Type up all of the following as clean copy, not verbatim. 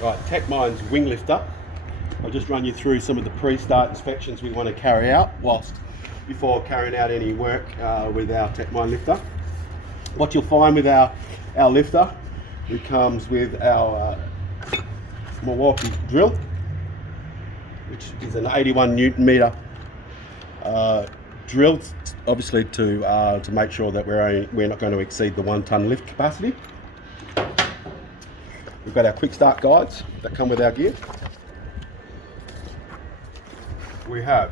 Right, Techmine's wing lifter. I'll just run you through some of the pre-start inspections we want to carry out before carrying out any work with our Techmine lifter. What you'll find with our lifter, it comes with our Milwaukee drill, which is an 81 Newton meter drill, obviously to make sure that we're not going to exceed the 1 ton lift capacity. We've got our quick start guides that come with our gear. We have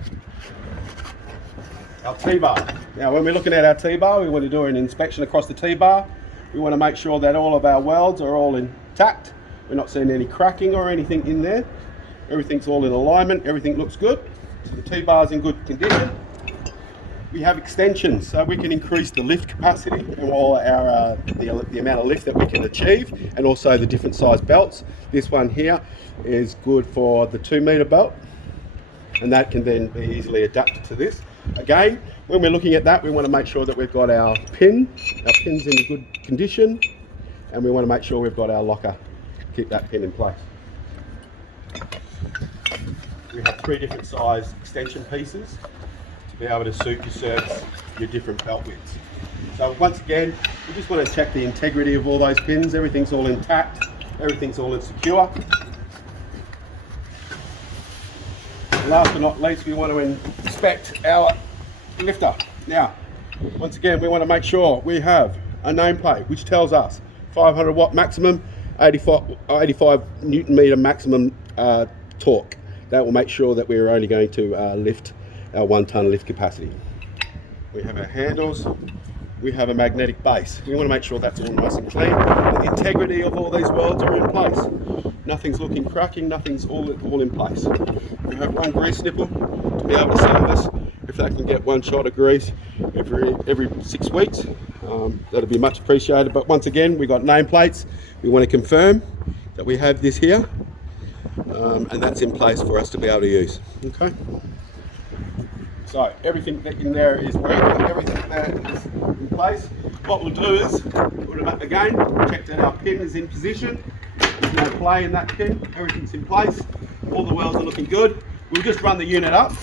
our T-bar. Now when we're looking at our T-bar, we want to do an inspection across the T-bar. We want to make sure that all of our welds are all intact. We're not seeing any cracking or anything in there. Everything's all in alignment, everything looks good. So the T-bar is in good condition. We have extensions, so we can increase the lift capacity and all our the amount of lift that we can achieve, and also the different size belts. This one here is good for the 2 meter belt, and that can then be easily adapted to this. Again, when we're looking at that, we want to make sure that we've got our pins in good condition, and we want to make sure we've got our locker to keep that pin in place. We have 3 different size extension pieces to be able to suit your different belt widths. So once again, we just want to check the integrity of all those pins. Everything's all intact, everything's all secure. Last but not least, we want to inspect our lifter. Now, once again, we want to make sure we have a nameplate which tells us 500 watt maximum, 85 Newton meter maximum torque. That will make sure that we're only going to lift our 1 ton lift capacity. We have our handles. We have a magnetic base. We want to make sure that's all nice and clean. The integrity of all these welds are in place. Nothing's looking cracking, nothing's all in place. We have 1 grease nipple to be able to service. If they can get 1 shot of grease every 6 weeks, that'll be much appreciated. But once again, we've got nameplates. We want to confirm that we have this here, and that's in place for us to be able to use. Okay. So everything in there is working, everything there is in place. What we'll do is, again, check that our pin is in position. There's no play in that pin, everything's in place. All the welds are looking good. We'll just run the unit up.